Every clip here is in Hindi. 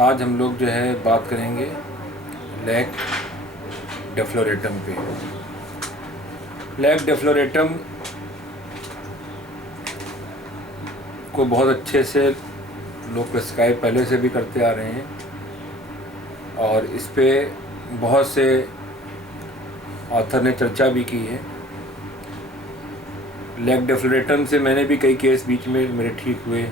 आज हम लोग जो है बात करेंगे लैक डेफ्लोरेटम पे। लैक डेफ्लोरेटम को बहुत अच्छे से लोग प्रिस्क्राइब पहले से भी करते आ रहे हैं और इस पे बहुत से ऑथर ने चर्चा भी की है। लैक डेफ्लोरेटम से मैंने भी कई केस बीच में मेरे ठीक हुए।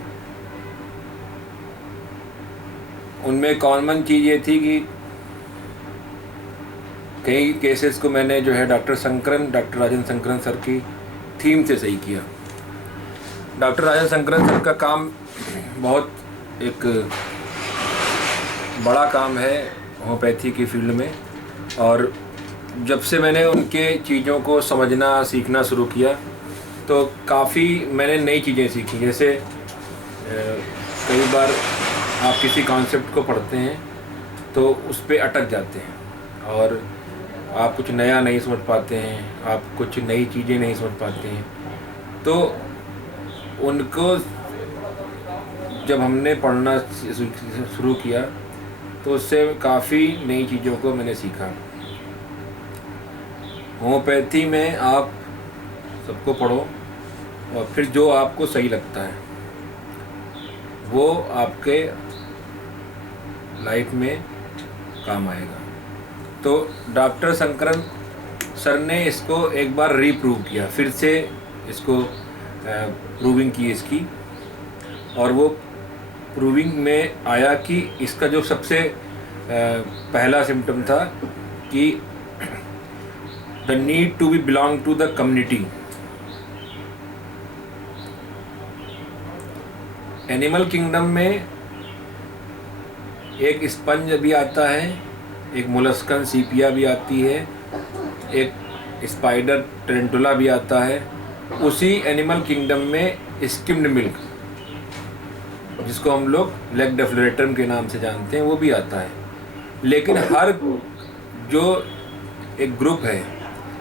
उनमें कॉमन चीज़ ये थी कि कई केसेस को मैंने जो है डॉक्टर राजन शंकरन सर की थीम से सही किया। डॉक्टर राजन शंकरन सर का काम बहुत एक बड़ा काम है होम्योपैथी की फील्ड में, और जब से मैंने उनके चीज़ों को समझना सीखना शुरू किया तो काफ़ी मैंने नई चीज़ें सीखी। जैसे कई बार आप किसी कॉन्सेप्ट को पढ़ते हैं तो उस पर अटक जाते हैं और आप कुछ नया नहीं समझ पाते हैं, आप कुछ नई चीज़ें नहीं समझ पाते हैं। तो उनको जब हमने पढ़ना शुरू किया तो उससे काफ़ी नई चीज़ों को मैंने सीखा। होम्योपैथी में आप सबको पढ़ो और फिर जो आपको सही लगता है वो आपके लाइफ में काम आएगा। तो डॉक्टर शंकरन सर ने इसको एक बार रीप्रूव किया, फिर से इसको प्रूविंग की इसकी, और वो प्रूविंग में आया कि इसका जो सबसे पहला सिम्टम था कि the need to be belong to the community. Animal kingdom में एक स्पंज भी आता है, एक मोलस्कन सीपिया भी आती है, एक स्पाइडर टेरेंटुला भी आता है। उसी एनिमल किंगडम में स्किम्ड मिल्क, जिसको हम लोग लैक डेफ्लोरेटम के नाम से जानते हैं, वो भी आता है। लेकिन हर जो एक ग्रुप है,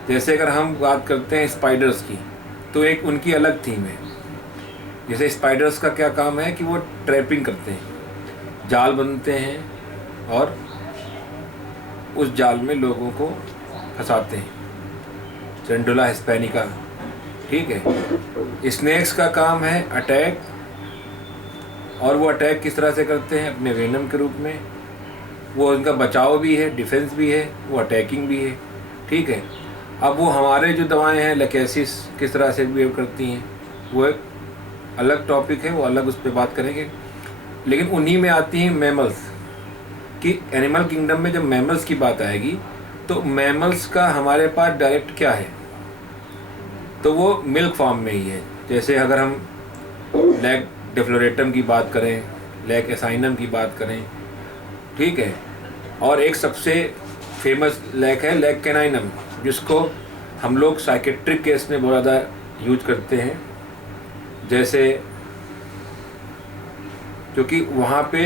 जैसे अगर हम बात करते हैं स्पाइडर्स की तो एक उनकी अलग थीम है। जैसे स्पाइडर्स का क्या काम है कि वो ट्रैपिंग करते हैं, जाल बनते हैं और उस जाल में लोगों को फंसाते हैं, टेरेंटुला हिस्पैनिका, ठीक है। स्नेक्स का काम है अटैक, और वो अटैक किस तरह से करते हैं? अपने वेनम के रूप में। वो उनका बचाव भी है, डिफेंस भी है, वो अटैकिंग भी है, ठीक है। अब वो हमारे जो दवाएं हैं लेकेसिस किस तरह से बिहेव करती हैं, वो एक अलग टॉपिक है, वो अलग उस पर बात करेंगे। लेकिन उन्हीं में आती हैं मैमल्स कि एनिमल किंगडम में जब मैमल्स की बात आएगी तो मैमल्स का हमारे पास डायरेक्ट क्या है, तो वो मिल्क फॉर्म में ही है। जैसे अगर हम लैक डेफ्लोरेटम की बात करें, लैक एसाइनम की बात करें, ठीक है, और एक सबसे फेमस लैक है लैक कैनाइनम, जिसको हम लोग साइकेट्रिक केस में बहुत ज़्यादा यूज करते हैं। जैसे क्योंकि वहाँ पे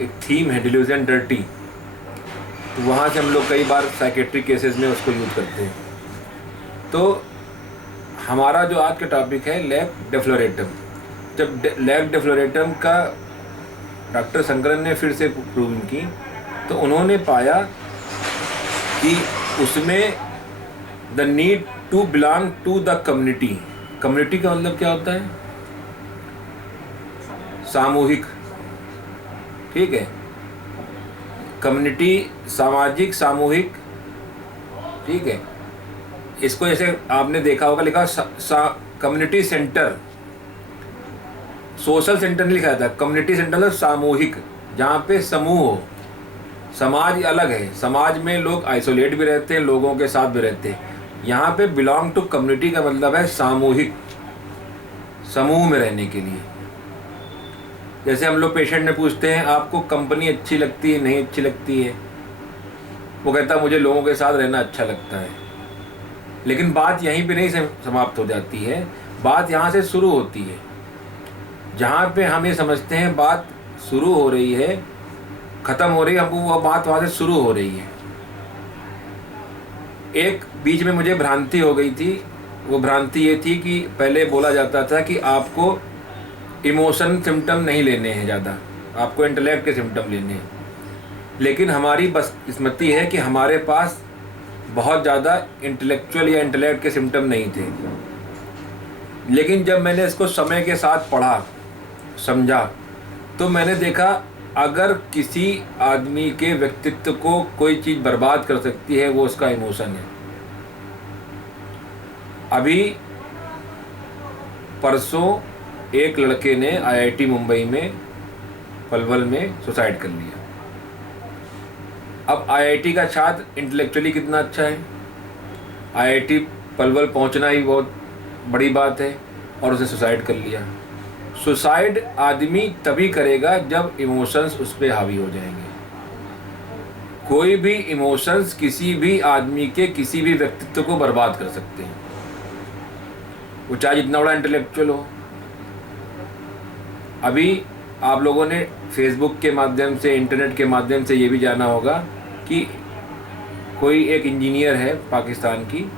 एक थीम है डिल्यूजन डर्टी, तो वहाँ से हम लोग कई बार साइकेट्रिक केसेस में उसको यूज करते हैं। तो हमारा जो आज का टॉपिक है लैक डेफ्लोरेटम। जब लैक डेफ्लोरेटम का डॉक्टर शंकरन ने फिर से प्रूविंग की तो उन्होंने पाया कि उसमें the need to belong to the community. Community का मतलब क्या होता है? सामूहिक, ठीक है। कम्युनिटी सामाजिक, सामूहिक, ठीक है। इसको जैसे आपने देखा होगा लिखा कम्युनिटी सेंटर, सोशल सेंटर नहीं लिखा था, कम्युनिटी सेंटर मतलब सामूहिक, जहाँ पे समूह हो। समाज अलग है, समाज में लोग आइसोलेट भी रहते हैं, लोगों के साथ भी रहते हैं। यहाँ पे बिलोंग टू कम्युनिटी का मतलब है सामूहिक, समूह में रहने के लिए। जैसे हम लोग पेशेंट में पूछते हैं आपको कंपनी अच्छी लगती है, नहीं अच्छी लगती है, वो कहता है मुझे लोगों के साथ रहना अच्छा लगता है। लेकिन बात यहीं पे नहीं समाप्त हो जाती है, बात यहाँ से शुरू होती है। जहाँ पे हम ये समझते हैं बात शुरू हो रही है, ख़त्म हो रही है, हमको वो बात वहाँ से शुरू हो रही है। एक बीच में मुझे भ्रांति हो गई थी, वो भ्रांति ये थी कि पहले बोला जाता था कि आपको इमोशन सिम्टम नहीं लेने हैं ज़्यादा, आपको इंटेलेक्ट के सिम्टम लेने हैं, लेकिन हमारी बस किस्मती है कि हमारे पास बहुत ज़्यादा इंटेलेक्चुअल या इंटेलेक्ट के सिम्टम नहीं थे। लेकिन जब मैंने इसको समय के साथ पढ़ा, समझा, तो मैंने देखा अगर किसी आदमी के व्यक्तित्व को कोई चीज़ बर्बाद कर सकती है वो उसका इमोशन है। अभी परसों एक लड़के ने आईआईटी मुंबई में पलवल में सुसाइड कर लिया। अब आईआईटी का छात्र इंटेलेक्चुअली कितना अच्छा है, आईआईटी पलवल पहुंचना ही बहुत बड़ी बात है, और उसने सुसाइड कर लिया। सुसाइड आदमी तभी करेगा जब इमोशंस उस पर हावी हो जाएंगे। कोई भी इमोशंस किसी भी आदमी के किसी भी व्यक्तित्व को बर्बाद कर सकते हैं, वो चाहे जितना बड़ा इंटेलेक्चुअल हो। अभी आप लोगों ने फेसबुक के माध्यम से, इंटरनेट के माध्यम से ये भी जाना होगा कि कोई एक इंजीनियर है पाकिस्तान की,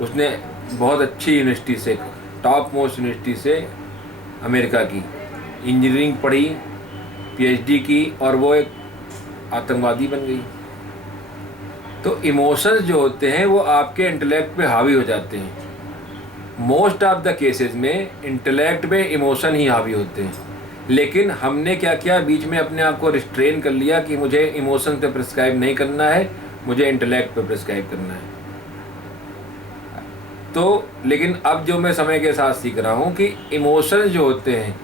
उसने बहुत अच्छी यूनिवर्सिटी से, टॉप मोस्ट यूनिवर्सिटी से, अमेरिका की इंजीनियरिंग पढ़ी, पीएचडी की, और वो एक आतंकवादी बन गई। तो इमोशंस जो होते हैं वो आपके इंटेलेक्ट पे हावी हो जाते हैं। मोस्ट ऑफ द केसेस में इंटेलेक्ट में इमोशन ही हावी होते हैं, लेकिन हमने क्या किया, बीच में अपने आप को रिस्ट्रेन कर लिया कि मुझे इमोशन पे प्रिस्क्राइब नहीं करना है, मुझे इंटेलेक्ट पे प्रिस्क्राइब करना है। तो लेकिन अब जो मैं समय के साथ सीख रहा हूँ कि इमोशंस जो होते हैं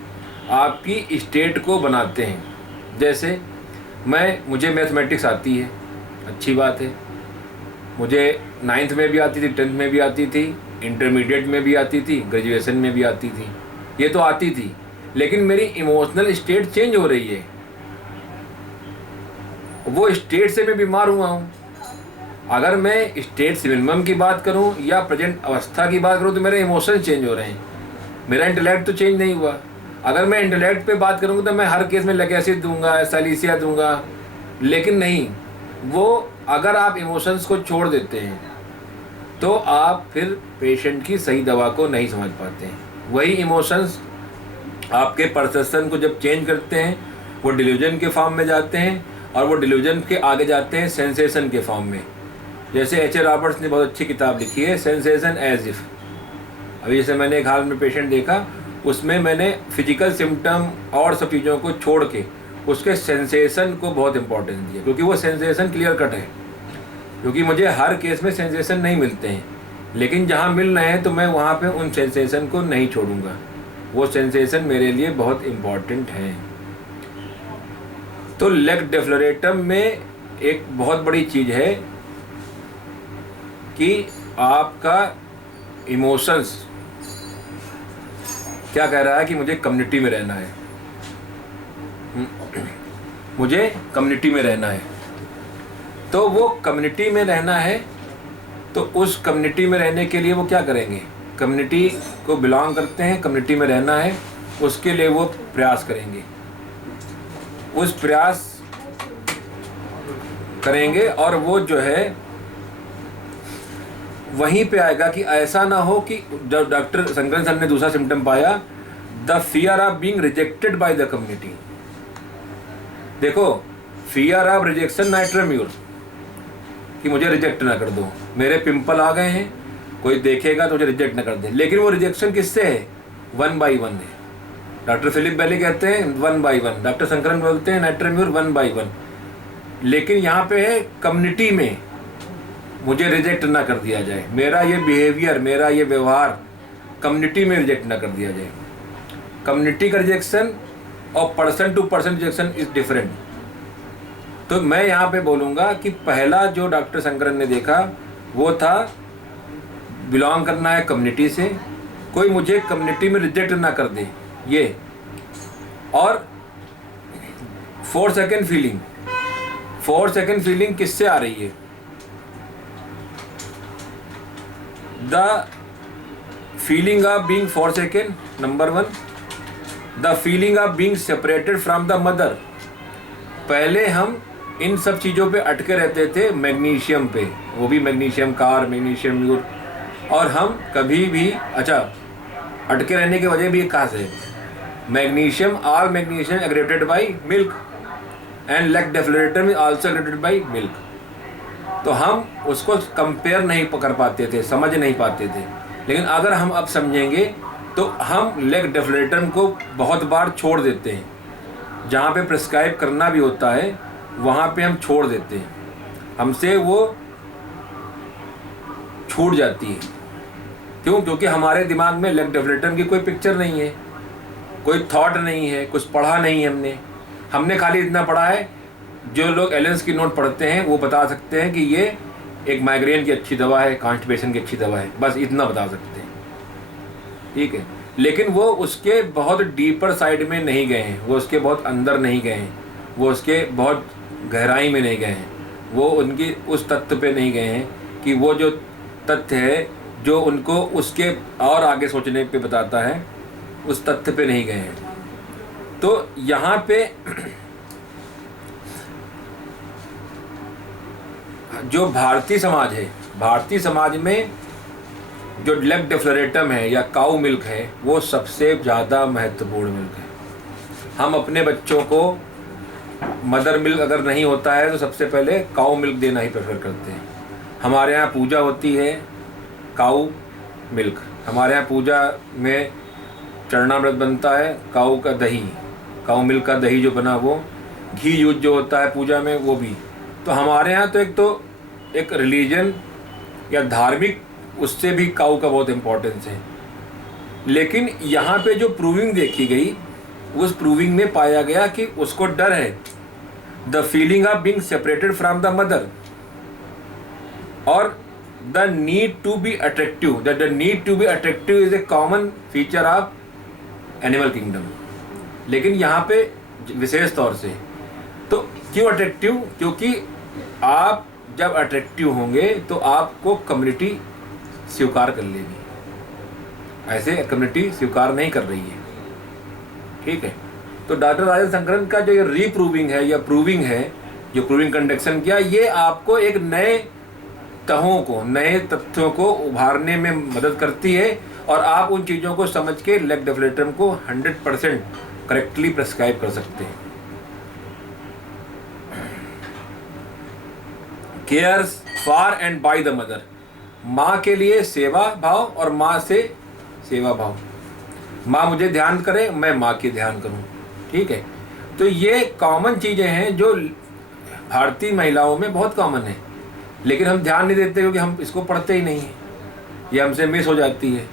आपकी स्टेट को बनाते हैं। जैसे मुझे मैथमेटिक्स आती है, अच्छी बात है, मुझे 9th में भी आती थी, 10th में भी आती थी, इंटरमीडिएट में भी आती थी, ग्रेजुएशन में भी आती थी, ये तो आती थी, लेकिन मेरी इमोशनल स्टेट चेंज हो रही है। वो स्टेट से मैं बीमार हुआ हूँ। अगर मैं स्टेट से मिनिमम की बात करूं या प्रेजेंट अवस्था की बात करूं तो मेरे इमोशन चेंज हो रहे हैं, मेरा इंटेलेक्ट तो चेंज नहीं हुआ। अगर मैं इंटेलेक्ट पे बात करूंगा तो मैं हर केस में लेगेसिस दूंगा, सैलिसिया दूंगा, लेकिन नहीं, वो अगर आप इमोशंस को छोड़ देते हैं तो आप फिर पेशेंट की सही दवा को नहीं समझ पाते हैं। वही इमोशंस आपके परसेप्शन को जब चेंज करते हैं वो डिल्यूजन के फॉर्म में जाते हैं, और वो डिल्यूजन के आगे जाते हैं सेंसेशन के फॉर्म में। जैसे H.A. रॉबर्ट्स ने बहुत अच्छी किताब लिखी है, सेंसेशन एज इफ। अभी जैसे मैंने एक हाल में पेशेंट देखा, उसमें मैंने फिजिकल सिम्टम और सब चीज़ों को छोड़ के उसके सेंसेशन को बहुत इंपॉर्टेंस दिया, क्योंकि वो सेंसेशन क्लियर कट है। क्योंकि मुझे हर केस में सेंसेशन नहीं मिलते हैं, लेकिन जहाँ मिल रहे हैं तो मैं वहाँ पे उन सेंसेशन को नहीं छोड़ूंगा। वो सेंसेशन मेरे लिए बहुत इम्पॉर्टेंट है। तो लेग डेफ्लोरेटम में एक बहुत बड़ी चीज़ है कि आपका इमोशंस क्या कह रहा है कि मुझे कम्युनिटी में रहना है, मुझे कम्युनिटी में रहना है। तो वो कम्युनिटी में रहना है, तो उस कम्युनिटी में रहने के लिए वो क्या करेंगे, कम्युनिटी को बिलोंग करते हैं, कम्युनिटी में रहना है, उसके लिए वो प्रयास करेंगे, उस प्रयास करेंगे, और वो जो है वहीं पे आएगा कि ऐसा ना हो कि जब डॉक्टर शंकरन सर ने दूसरा सिम्टम पाया, the fear of being rejected by the community. देखो, फियर ऑफ रिजेक्शन नाइट्रोम्यूर, कि मुझे रिजेक्ट ना कर दो, मेरे पिंपल आ गए हैं, कोई देखेगा तो मुझे रिजेक्ट ना कर दे। लेकिन वो रिजेक्शन किससे है, 1 by 1 है। डॉक्टर फिलिप बैली कहते हैं 1 by 1, डॉक्टर शंकरन बोलते हैं नाइट्रोम्यूर 1 by 1। लेकिन यहाँ पे है कम्युनिटी में मुझे रिजेक्ट ना कर दिया जाए, मेरा ये बिहेवियर, मेरा ये व्यवहार कम्युनिटी में रिजेक्ट ना कर दिया जाए। कम्युनिटी का रिजेक्शन और person to person rejection is different. तो मैं यहाँ पे बोलूँगा कि पहला जो डॉक्टर शंकरन ने देखा वो था बिलोंग करना है कम्युनिटी से, कोई मुझे कम्युनिटी में रिजेक्ट ना कर दे ये। और 4 सेकेंड फीलिंग, 4 सेकेंड फीलिंग किससे आ रही है, the feeling of being forsaken, number 1, the feeling of being separated from the mother. पहले हम इन सब चीज़ों पे अटके रहते थे, मैग्नीशियम पे, वो भी मैग्नीशियम कार, मैग्नीशियम म्यूर, और हम कभी भी, अच्छा अटके रहने की वजह भी कहाँ से है, magnesium, all magnesium excreted by milk and leg डेफ्लोरेटम is also excreted by milk. तो हम उसको कंपेयर नहीं कर पाते थे, समझ नहीं पाते थे, लेकिन अगर हम अब समझेंगे तो हम लेग डेफ्लोरेटम को बहुत बार छोड़ देते हैं। जहाँ पे प्रिस्क्राइब करना भी होता है वहाँ पे हम छोड़ देते हैं, हमसे वो छूट जाती है। क्यों? क्योंकि हमारे दिमाग में लेग डेफ्लोरेटम की कोई पिक्चर नहीं है, कोई थॉट नहीं है, कुछ पढ़ा नहीं है हमने खाली इतना पढ़ा है, जो लोग एलेंस की नोट पढ़ते हैं वो बता सकते हैं कि ये एक माइग्रेन की अच्छी दवा है, कॉन्स्टिपेशन की अच्छी दवा है, बस इतना बता सकते हैं, ठीक है। लेकिन वो उसके बहुत डीपर साइड में नहीं गए हैं, वो उसके बहुत अंदर नहीं गए हैं, वो उसके बहुत गहराई में नहीं गए हैं, वो उनकी उस तथ्य पे नहीं गए हैं कि वो जो तथ्य है जो उनको उसके और आगे सोचने पे बताता है, उस तथ्य पे नहीं गए हैं। तो यहाँ पे जो भारतीय समाज है, भारतीय समाज में जो लेग डेफ्लोरेटम है या काऊ मिल्क है वो सबसे ज़्यादा महत्वपूर्ण मिल्क है। हम अपने बच्चों को मदर मिल्क अगर नहीं होता है तो सबसे पहले काऊ मिल्क देना ही प्रेफर करते हैं। हमारे यहाँ पूजा होती है काऊ मिल्क, हमारे यहाँ पूजा में चरणामृत बनता है, काऊ का दही, काऊ मिल्क का दही जो बना वो, घी यूज जो होता है पूजा में वो भी। तो हमारे यहाँ तो एक रिलीजन या धार्मिक उससे भी काऊ का बहुत इम्पोर्टेंस है। लेकिन यहाँ पे जो प्रूविंग देखी गई, उस प्रूविंग में पाया गया कि उसको डर है, the feeling of being separated from the mother और the need to be attractive, that the need to be attractive is a common feature of animal kingdom. लेकिन यहाँ पे विशेष तौर से तो क्यों अट्रैक्टिव? क्योंकि आप जब अट्रैक्टिव होंगे तो आपको कम्युनिटी स्वीकार कर लेगी, ऐसे कम्युनिटी स्वीकार नहीं कर रही है, ठीक है। तो डॉक्टर राजन शंकरन का जो ये रीप्रूविंग है या प्रूविंग है, जो प्रूविंग कंडक्शन किया, ये आपको एक नए तहों को, नए तथ्यों को उभारने में मदद करती है और आप उन चीज़ों को समझ के लेग डेफ्लोरेटम को 100% करेक्टली प्रेस्क्राइब कर सकते हैं। Cares for and by the mother, माँ के लिए सेवा भाव और माँ से सेवा भाव, माँ मुझे ध्यान करे, मैं माँ की ध्यान करूँ, ठीक है। तो ये कॉमन चीज़ें हैं जो भारतीय महिलाओं में बहुत कॉमन है, लेकिन हम ध्यान नहीं देते क्योंकि हम इसको पढ़ते ही नहीं हैं, ये हमसे मिस हो जाती है।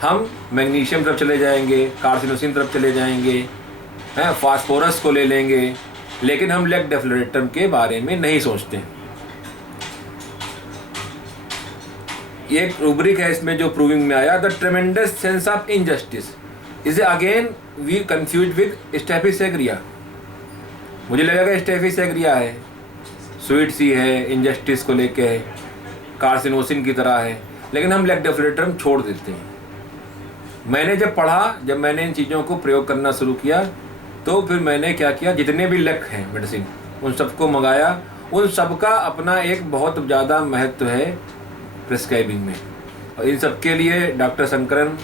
हम मैग्नीशियम तरफ चले जाएंगे, कार्सिनोसिन तरफ चले जाएंगे, हैं, फास्फोरस को ले लेंगे, लेकिन हम लेग डेफ्लोरेटम के बारे में नहीं सोचते। एक रूब्रिक है इसमें जो प्रूविंग में आया, the tremendous sense of injustice is again we confuse with staphysagria. मुझे लगेगा स्टेफिसेग्रिया है, स्वीट सी है, इनजस्टिस को लेके है, कार्सिनोसिन की तरह है, लेकिन हम लेग डेफ्लोरेटम छोड़ देते हैं। मैंने जब पढ़ा, जब मैंने इन चीज़ों को प्रयोग करना शुरू किया तो फिर मैंने क्या किया, जितने भी लेग हैं मेडिसिन उन सबको मंगाया, उन सबका अपना एक बहुत ज़्यादा महत्व है प्रिस्क्राइबिंग में। और इन सब के लिए डॉक्टर शंकरन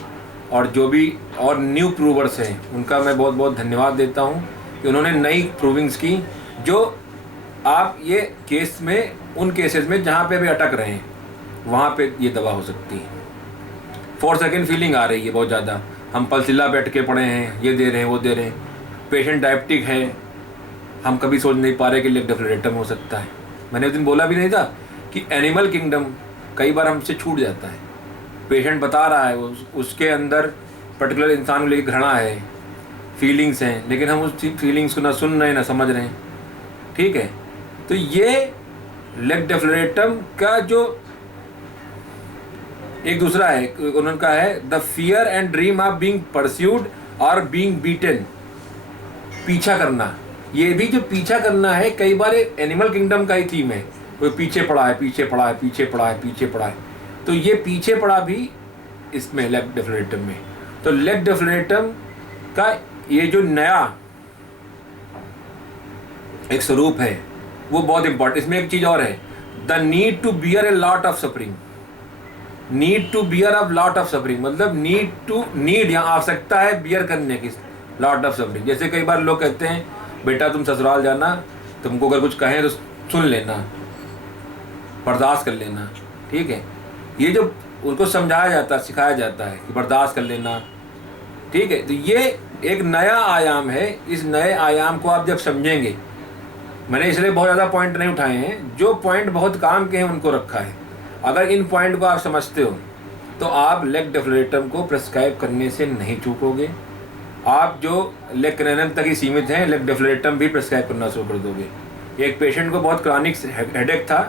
और जो भी और न्यू प्रूवर्स हैं उनका मैं बहुत बहुत धन्यवाद देता हूं कि उन्होंने नई प्रूविंग्स की, जो आप ये केस में, उन केसेस में जहाँ पे भी अटक रहे हैं वहाँ पे ये दवा हो सकती है। 4 सेकेंड फीलिंग आ रही है बहुत ज़्यादा, हम पल्सिला पे अटके पड़े हैं, ये दे रहे हैं वो दे रहे हैं, पेशेंट डायबिटिक है, हम कभी सोच नहीं पा रहे कि लेग डेफ्लोरेटम हो सकता है। मैंने उस दिन बोला भी नहीं था कि एनिमल किंगडम कई बार हमसे छूट जाता है। पेशेंट बता रहा है उसके अंदर पर्टिकुलर इंसान को लेकर घृणा है, फीलिंग्स हैं, लेकिन हम उस फीलिंग्स को ना सुन रहे हैं ना समझ रहे हैं, ठीक है। तो ये लेग डेफ्लोरेटम का जो एक दूसरा है, उन्होंने कहा है the fear and dream of being pursued और बीइंग बीटन, पीछा करना। ये भी जो पीछा करना है कई बार एनिमल किंगडम का ही थीम है, कोई पीछे पड़ा है, पीछे पड़ा है, पीछे पड़ा है, पीछे पड़ा है, तो ये पीछे पड़ा भी इसमें लेग डेफ्लोरेटम में। तो लेग डेफ्लोरेटम का ये जो नया एक स्वरूप है वो बहुत इंपॉर्टेंट। इसमें एक चीज और है, the need to bear a lot of suffering, need to bear a lot of suffering, मतलब नीड टू, नीड यहाँ आवश्यकता है बियर करने की, लॉट ऑफ सफरिंग। जैसे कई बार लोग कहते हैं बेटा तुम ससुराल जाना, तुमको अगर कुछ कहें तो सुन लेना, बर्दाश्त कर लेना, ठीक है। ये जो उनको समझाया जाता है, सिखाया जाता है कि बर्दाश्त कर लेना, ठीक है। तो ये एक नया आयाम है। इस नए आयाम को आप जब समझेंगे, मैंने इसलिए बहुत ज़्यादा पॉइंट नहीं उठाए हैं, जो पॉइंट बहुत काम के हैं उनको रखा है। अगर इन पॉइंट को आप समझते हो तो आप लेग डेफ्लेटम को प्रेस्क्राइब करने से नहीं चूकोगे। आप जो लेग क्रेनियम तक ही सीमित हैं, लेग डेफ्लेटम भी प्रेस्क्राइब करना शुरू कर दोगे। एक पेशेंट को बहुत क्रॉनिक हेडेक था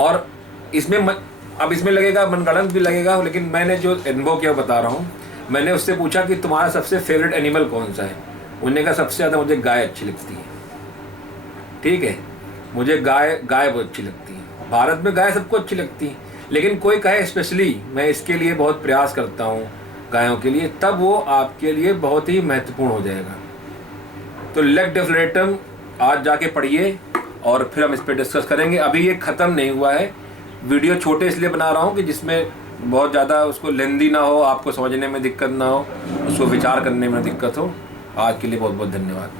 और इसमें अब इसमें लगेगा मनगढ़ंत भी लगेगा, लेकिन मैंने जो अनुभव किया बता रहा हूँ। मैंने उससे पूछा कि तुम्हारा सबसे फेवरेट एनिमल कौन सा है। उन्होंने कहा सबसे ज़्यादा मुझे गाय अच्छी लगती है, ठीक है, मुझे गाय बहुत अच्छी लगती है। भारत में गाय सबको अच्छी लगती है, लेकिन कोई कहे स्पेशली मैं इसके लिए बहुत प्रयास करता हूँ गायों के लिए, तब वो आपके लिए बहुत ही महत्वपूर्ण हो जाएगा। तो लेग डेफ्लेटम आज जाके पढ़िए और फिर हम इस पर डिस्कस करेंगे। अभी ये ख़त्म नहीं हुआ है। वीडियो छोटे इसलिए बना रहा हूँ कि जिसमें बहुत ज़्यादा उसको लेंदी ना हो, आपको समझने में दिक्कत ना हो, उसको विचार करने में दिक्कत हो। आज के लिए बहुत बहुत धन्यवाद।